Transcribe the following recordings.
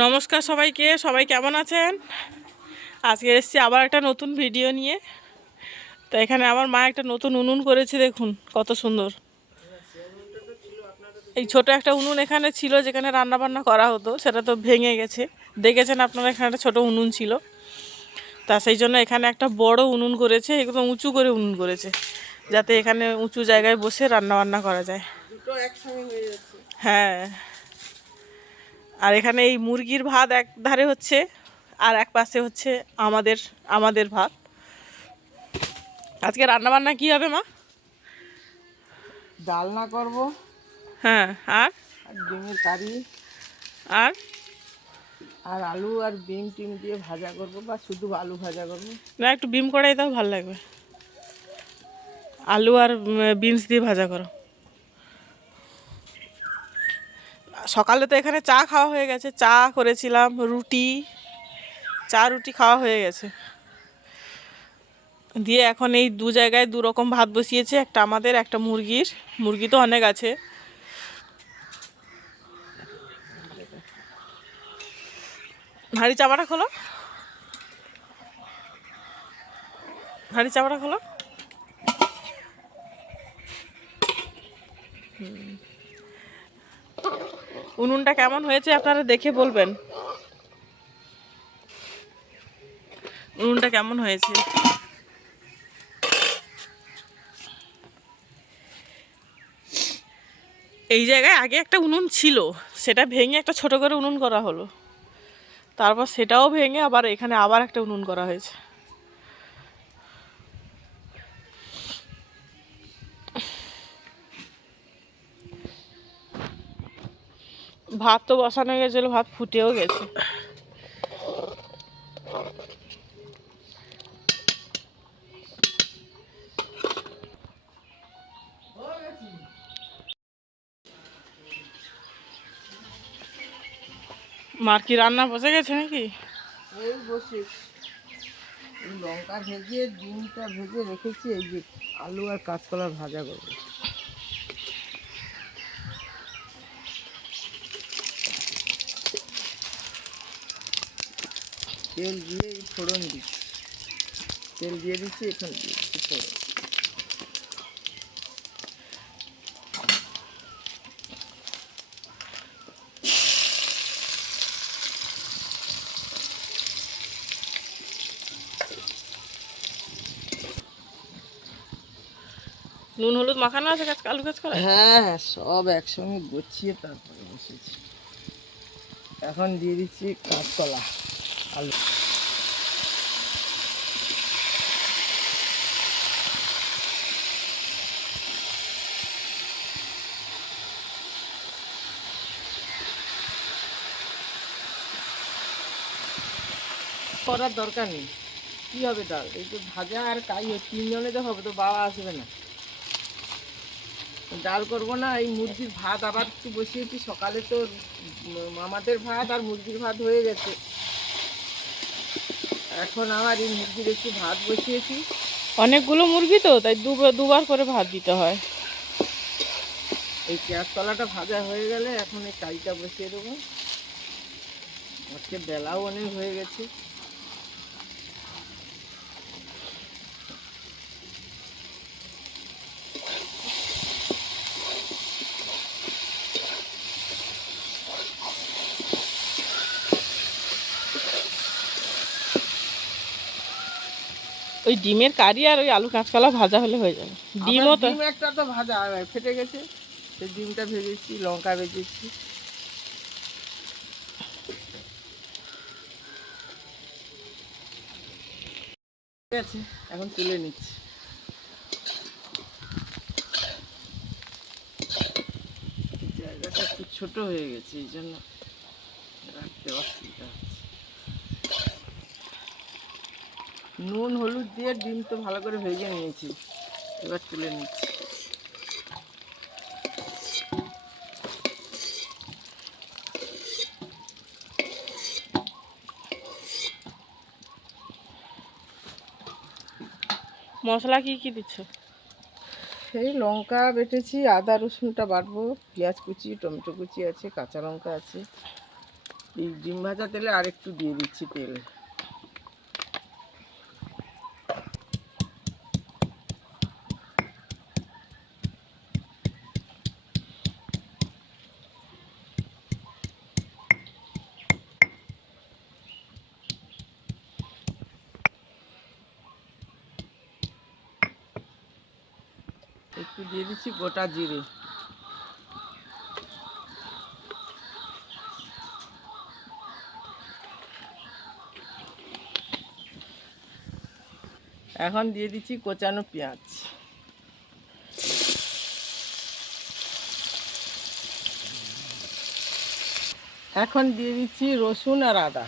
নমস্কার সবাইকে, সবাই কেমন আছেন? আজকে এসেছি আবার একটা নতুন ভিডিও নিয়ে। তো এখানে আমার মা একটা নতুন উনুন করেছে, দেখুন কত সুন্দর। এই ছোট একটা উনুন এখানে ছিল, যেখানে রান্না বান্না করা হতো, সেটা তো ভেঙে গেছে। দেখেছেন আপনারা, এখানে একটা ছোটো উনুন ছিল। তা সেই জন্য এখানে একটা বড় উনুন করেছে, একদম উঁচু করে উনুন করেছে, যাতে এখানে উঁচু জায়গায় বসে রান্না বান্না করা যায়। দুটো একসঙ্গে হয়ে যাচ্ছে। হ্যাঁ, আর এখানে এই মুরগির ভাত এক ধারে হচ্ছে, আর এক পাশে হচ্ছে আমাদের আমাদের ভাত। আজকে রান্না বান্না কি হবে মা? ডালনা করব, হ্যাঁ, আর আর ডিমের কারি, আর আর আলু আর ডিম টিম দিয়ে ভাজা করব, বা শুধু আলু ভাজা করব। না, একটু বিম কড়াই দাও, ভালো লাগবে। আলু আর বিনস দিয়ে ভাজা করো। সকালে তো এখানে চা খাওয়া হয়ে গেছে, চা করেছিলাম, রুটি, চা রুটি খাওয়া হয়ে গেছে। দিয়ে এখন এই দু জায়গায় দু রকম ভাত বসিয়েছে, একটা আমাদের, একটা মুরগির। মুরগি তো অনেক আছে। হাঁড়ি চাপাটা খোলো, হাঁড়ি চাপাটা খোলো। উনুনটা কেমন হয়েছে আপনারা দেখে বলবেন, উনুনটা কেমন হয়েছে। এই জায়গায় আগে একটা উনুন ছিল, সেটা ভেঙে একটা ছোট করে উনুন করা হলো। তারপর সেটাও ভেঙে আবার এখানে আবার একটা উনুন করা হয়েছে। ভাত তো বসানো গেছিলো, ভাত ফুটেও গেছে। মার কি রান্না বসে গেছে নাকি? এই বসে এই লঙ্কা ভেজে ডিমটা ভেজে রেখেছি, এই যে আলু আর কাঁচকলা ভাজা করব। তেল দিয়ে এই ফোড়ন দিচ্ছি, তেল দিয়ে দিচ্ছি, এখন দিয়ে দিচ্ছি ফোড়ন। নুন হলুদ মাখানো আছে আলু কাজ করা? হ্যাঁ হ্যাঁ, সব একসঙ্গে গুছিয়ে তারপরে বসেছি। এখন দিয়ে দিচ্ছি কাঁচকলা, আলু। করার দরকার নেই, কী হবে ডাল, এই তো ভাজা আর কাই, তিনজনে তো হবে, তো বাবা আসবে না। ডাল করবো না, এই মুরগির ভাত আবার একটু বসিয়েছি। সকালে তো আমাদের ভাত আর মুরগির ভাত হয়ে গেছে, এখন আবার এই মুরগির একটু ভাত বসিয়েছি। অনেকগুলো মুরগি তো, তাই দুবার করে ভাত দিতে হয়। এই কাঁচকলাটা ভাজা হয়ে গেলে এখন এই কাইটা বসিয়ে দেবো। আজকে বেলাও অনেক হয়ে গেছে। ওই ডিমের কারি আর ওই আলু কাঁচকলা ভাজা হলে হয়ে যাবে। ডিমও তো, ডিম একটা তো ভাজা ফেটে গেছে, সেই ডিমটা ভেজেছি, লঙ্কা ভেজেছি। ঠিক আছে, এখন তুলে নিচ্ছি। জায়গাটা একটু ছোট হয়ে গেছে, এই জন্য রাখতে অসুবিধা হচ্ছে। নুন হলুদ দিয়ে ডিম তো ভালো করে ভেজে নিয়েছি, এবার তুলে নিচ্ছি। মশলা কি কি দিচ্ছ? সেই লঙ্কা বেটেছি, আদা রসুনটা বাটবো, পেঁয়াজ কুচি, টমেটো কুচি আছে, কাঁচা লঙ্কা আছে, এই ডিম ভাজা তেলে আরেকটু দিয়ে দিচ্ছি তেল। একটু দিয়ে দিচ্ছি গোটা জিরে। এখন দিয়ে দিচ্ছি কোচানো পেঁয়াজ। এখন দিয়ে দিচ্ছি রসুন আর আদা।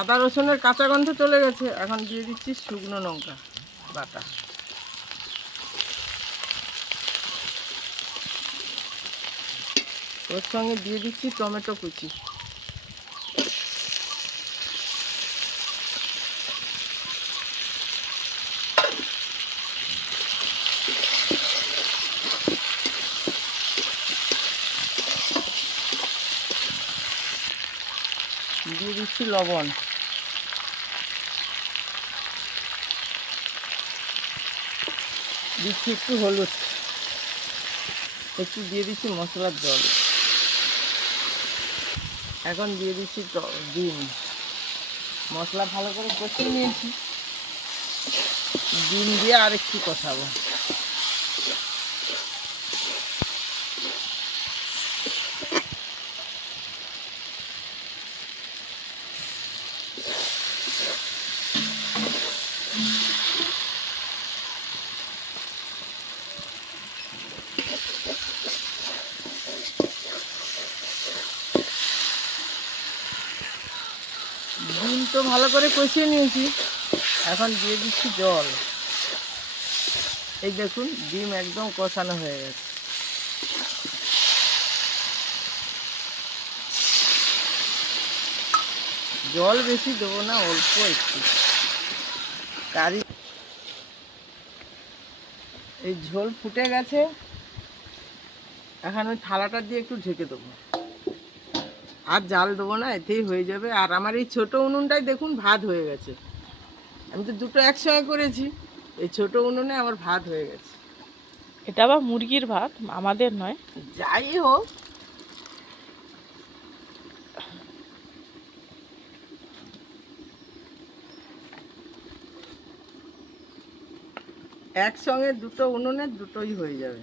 আদা রসুনের কাঁচা গন্ধ চলে গেছে, এখন দিয়ে দিচ্ছি শুকনো লঙ্কা বাটা। ওর সঙ্গে দিয়ে দিচ্ছি টমেটো কুচি। দিয়ে দিচ্ছি লবণ। দিচ্ছি একটু হলুদ, একটু দিয়ে দিচ্ছি মশলার জল। এখন দিয়ে দিচ্ছি ডিম। মশলা ভালো করে কষিয়ে নিয়েছি, ডিম দিয়ে আর একটু কষাবো। ডিম তো ভালো করে কষিয়ে নিয়েছি, এখন দিয়ে দিচ্ছি জল। এই দেখুন ডিম একদম কষানো হয়ে গেছে। জল বেশি দেবো না, অল্প একটু। কারি এই ঝোল ফুটে গেছে, এখন ওই থালাটা দিয়ে একটু ঢেকে দেবো। আর জাল দেবো না, এতেই হয়ে যাবে। আর আমার এই ছোটো উনুনটাই দেখুন ভাত হয়ে গেছে। আমি তো দুটো একসঙ্গে করেছি, এই ছোটো উনুনে আমার ভাত হয়ে গেছে। এটা আবার মুরগির ভাত, আমাদের নয়। যাই হোক, একসঙ্গে দুটো উনুনে দুটোই হয়ে যাবে।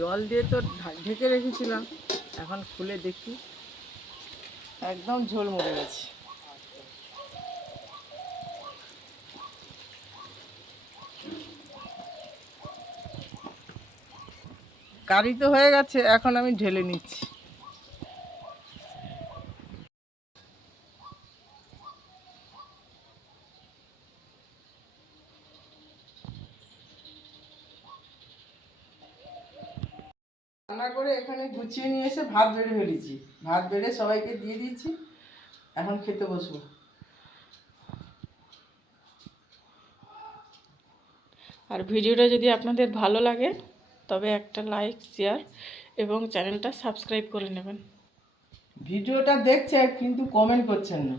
জল দিয়ে তো ঢেকে রেখেছিলাম, এখন খুলে দেখি একদম ঝোল মরে গেছে। কারি তো হয়ে গেছে, এখন আমি ঢেলে নিচ্ছি। রান্না করে এখানে গুছিয়ে নিয়ে এসে ভাত বেড়ে ফেলেছি। ভাত বেড়ে সবাইকে দিয়ে দিচ্ছি, এখন খেতে বসবো। আর ভিডিওটা যদি আপনাদের ভালো লাগে তবে একটা লাইক, শেয়ার এবং চ্যানেলটা সাবস্ক্রাইব করে নেবেন। ভিডিওটা দেখছে কিন্তু কমেন্ট করছেন না।